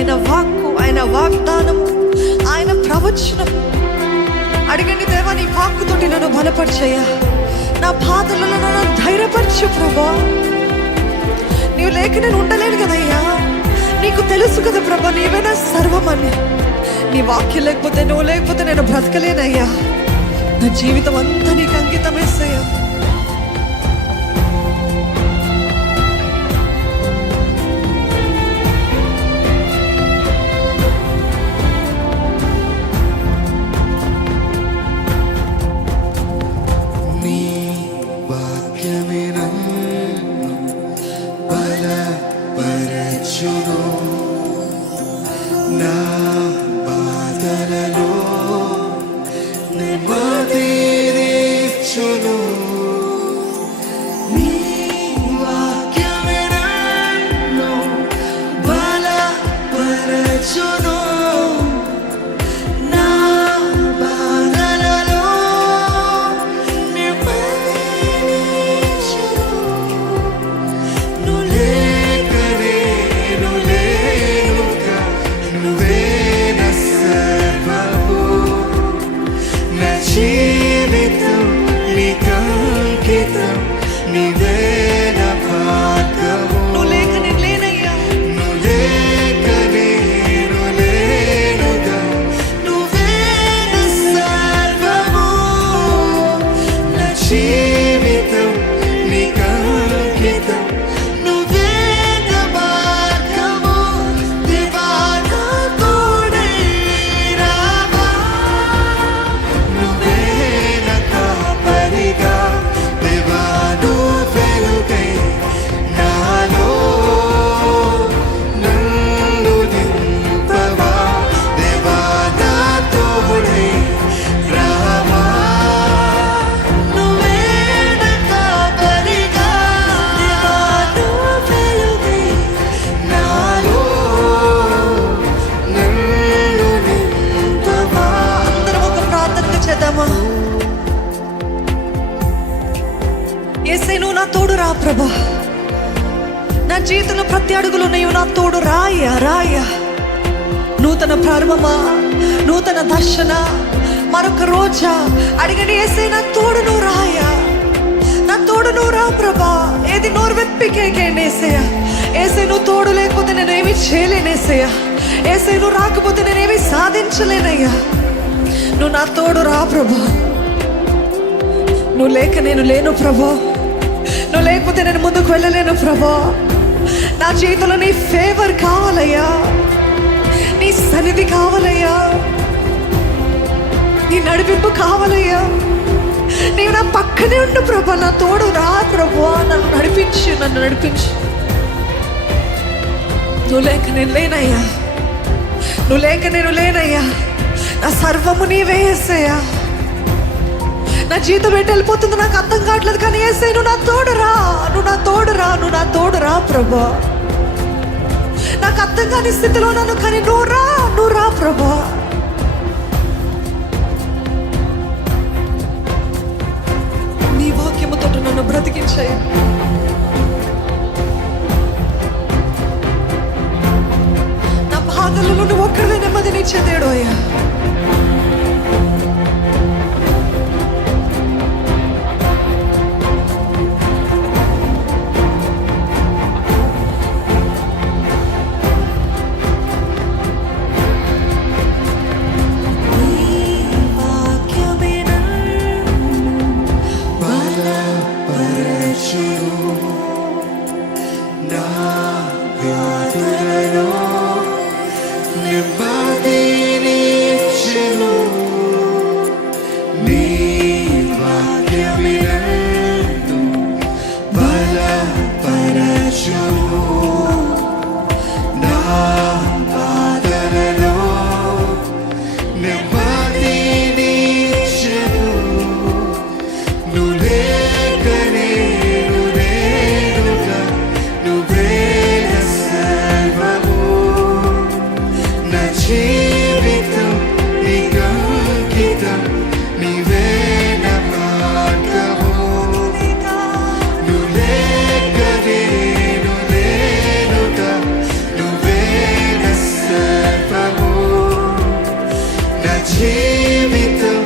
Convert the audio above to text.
ఆయన వాక్కు, ఆయన వాగ్దానము, ఆయన ప్రవచనం. అడగండి, దేవా నీ వాక్కుతోటి నన్ను బలపరిచయ్యా, నా బాధలలో నన్ను ధైర్యపరచు ప్రభా. నీవు లేక నేను ఉండలేను కదయ్యా, నీకు తెలుసు కదా ప్రభా, నీవే నా సర్వమని. నీ వాక్యం లేకపోతే, నువ్వు లేకపోతే నేను బ్రతకలేనయ్యా. నా జీవితం అంతా నీకు అంకితం వేసయ్యా. నా బాధలలో నెమ్మదినిచ్చును. నీ వాక్యమే నన్ను బలపరచును. నా బాధలలో నెమ్మదినిచ్చును. నువ్వు లేక నేను లేనుగా, నువ్వే నా సర్వము. నా జీవితం నీకంకితం, నీవే నా భాగ్యము. నువ్వు లేక నేను లేనయ్యా, నువ్వు లేక నేను లేనుగా, నువ్వే నా సర్వము. నా జీవితం నీకంకితం, నువ్వే నా భాగ్యము. దేవా నా తోడై రావా, నువ్వే నా కాపరిగా. దేవా నువ్వు వెలుగై నాలో నన్ను నింపవా. దేవా నా తోడై రావా, నువ్వే నా కాపరిగా. దేవా నువ్వు వెలుగై నాలో నన్ను నింపవా. అందరం ఒక ప్రార్థన చేద్దామా? యేసయ్య, నువ్వు నా తోడు రా ప్రభా. నా జీవితంలో ప్రతి అడుగులు నీవు నా తోడు రాయ్యా, రాయ్యా. నూతన ప్రారంభమా, నూతన దర్శన, మరొక రోజా. అడిగండి, యేసయ్య నా తోడు నువ్వు రాయ్యా, నా తోడు నువ్వు రా ప్రభా. ఏది నోరు వెప్పికేయండి యేసయ్య. యేసయ్య నువ్వు తోడు లేకపోతే నేనేమి చేయలేను యేసయ్య. యేసయ్య నువ్వు రాకపోతే నేనేమి సాధించలేనయ్యా. నువ్వు నా తోడు రా ప్రభా. నువ్వు లేక నేను లేను ప్రభా. నువ్వు లేకపోతే నేను ముందుకు వెళ్ళలేను ప్రభా. నా జీవితంలో నీ ఫేవర్ కావాలయ్యా, నీ సన్నిధి కావాలయ్యా, నీ నడిపింపు కావాలయ్యా. నీవు నా పక్కనే ఉండు ప్రభా, నా తోడు రా ప్రభా. నన్ను నడిపించు, నన్ను నడిపించు. నువ్వు లేక నేను లేనయ్యా, నువ్వు లేక నేను లేనయ్యా. నా సర్వము నీవే యేసయ్యా. నా జీవితం ఏంటి వెళ్ళిపోతుందో నాకు అర్థం కావట్లేదు, కానీ యేసయ్య నువ్వు నా తోడు రా, నువ్వు నా తోడు రా, నువ్వు నా తోడు రా ప్రభా. నాకు అర్థం కాని స్థితిలో నన్ను, కానీ నువ్వు రా ప్రభా. నీ వాక్యముతో నన్ను బ్రతికించాయి. నా బాధలలో నువ్వు ఒక్కడే నెమ్మదినిచ్చే దేవుడు అయ్యా. జీవితం